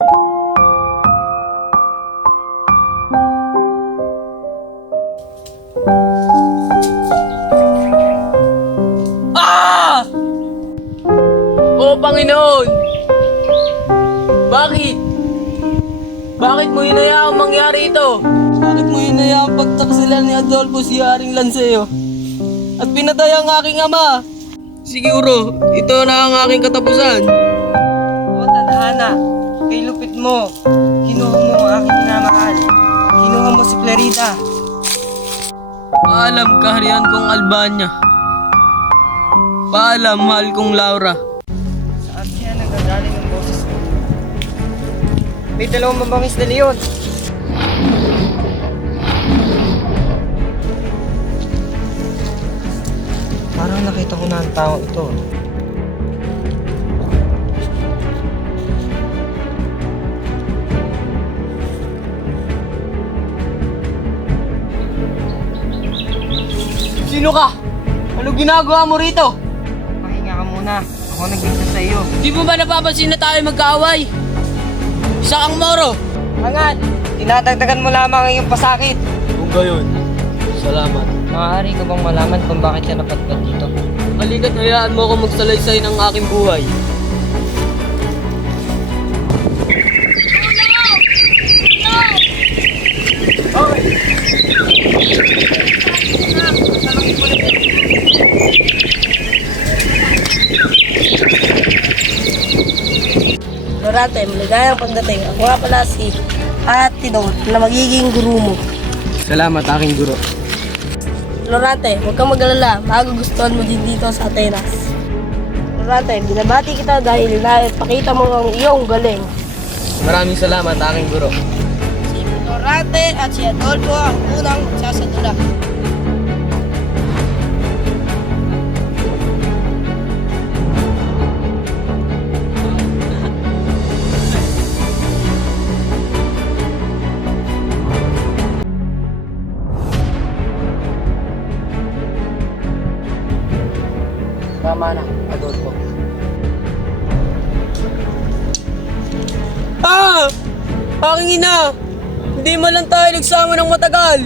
Ah! O Panginoon! Bakit? Bakit mo hinayaang mangyari ito? Bakit mo hinayaang pagtaksilan ni Adolfo si Haring Lanseo? At pinatay ang aking ama? Siguro, ito na ang aking katapusan. O tadhana, kay lupit mo, kinuha mo ang aking minamahal. Kinuha mo si Clarita. Paalam, kaharian kong Albania. Paalam, mahal kong Laura. Saan siya nagagaling ang boses mo? May dalawang mabangis na leon. Parang nakita ko na ang taong ito. Sino ka? Ano ginagawa mo rito? Pahinga ka muna. Ako nagbigay sa iyo. Di mo ba napapansin na tayo magkaaway? Isa kang Moro. Angat! Tinadagdagan mo lamang ang iyong pasakit. Kung gayon, salamat. Maaari ka bang malaman kung bakit siya napadpad dito? Halika't hayaan mo ako magsalaysay ng aking buhay. Florante, maligayang pagdating. Ako nga pala si Atidong na magiging guru mo. Salamat aking guro. Florante, huwag kang mag-alala. Magugustuhan mo din dito sa Atenas. Florante, binabati kita dahil napakita mo ang iyong galing. Maraming salamat aking guro. Si Florante at si Adolfo ang unang magsasadula. Tama na, Adolfo. Ah! Aking ina! Hindi man lang tayo nagsama ng matagal!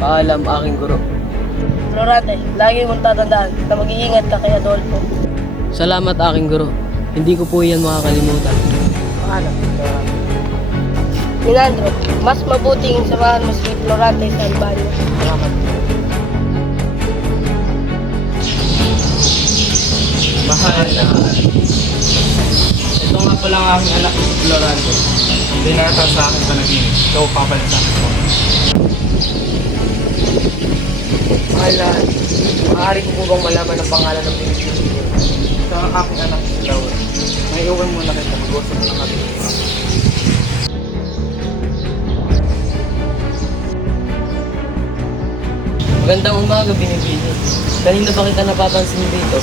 Paalam aking guro. Florante, lagi mong tatandaan na mag-iingat ka kay Adolfo. Salamat aking guro. Hindi ko po yan makakalimutan. Paano? Minandro, mas mabuting samahan mo si Florante sa Albania. Salamat. Mahal na. Ito nga pala ang aking anak si Florante. Binata sa akin panaginip. Ikaw papalit sa akin ko. Mahal na. Maaari ko po bang malaman ang pangalan ng pinipili ko? Ito ang aking anak si Laura. May iwan mo na kita. Mag-usap mo lang kami. Magandang umaga, Binibini. Kanina ba kita napapansin dito?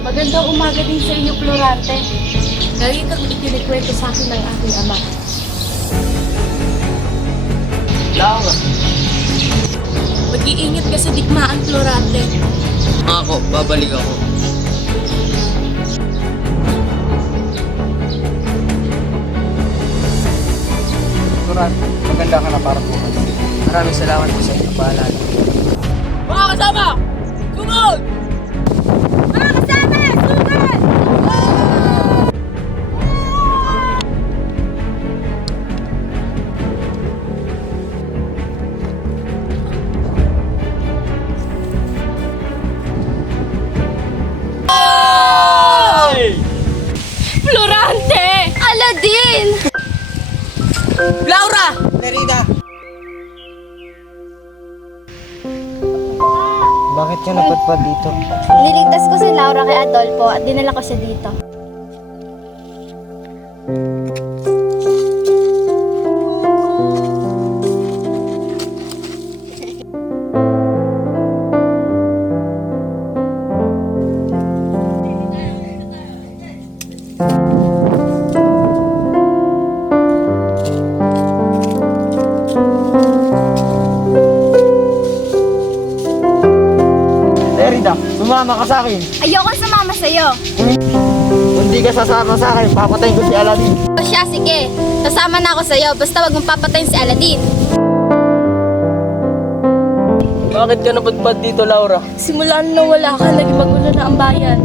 Magandang umaga din sa inyo, Florante. Narito ang ikinikwento sa akin ng aking ama. Laura. Mag-iingat ka sa digmaan, Florante. Ako, babalik ako. Turan, maganda ka na para bukas. Maraming salamat po sa inyong paalala. Mga kasama! Sugod! Mga kasama! Sugod! Florante! Aladdin! Laura! Clarita! Bakit siya napadpad dito? Niligtas ko si Laura kay Adolfo at dinala ko siya dito. Sumama ka sa akin. Ayoko sumama sa'yo. Kung di ka sasama sa akin, papatayin ko si Aladdin. O siya, sige. Sasama na ako sa'yo. Basta wag mong papatayin si Aladdin. Bakit ka napadpad dito, Laura? Simula na wala ka, naging magulo na ang bayan.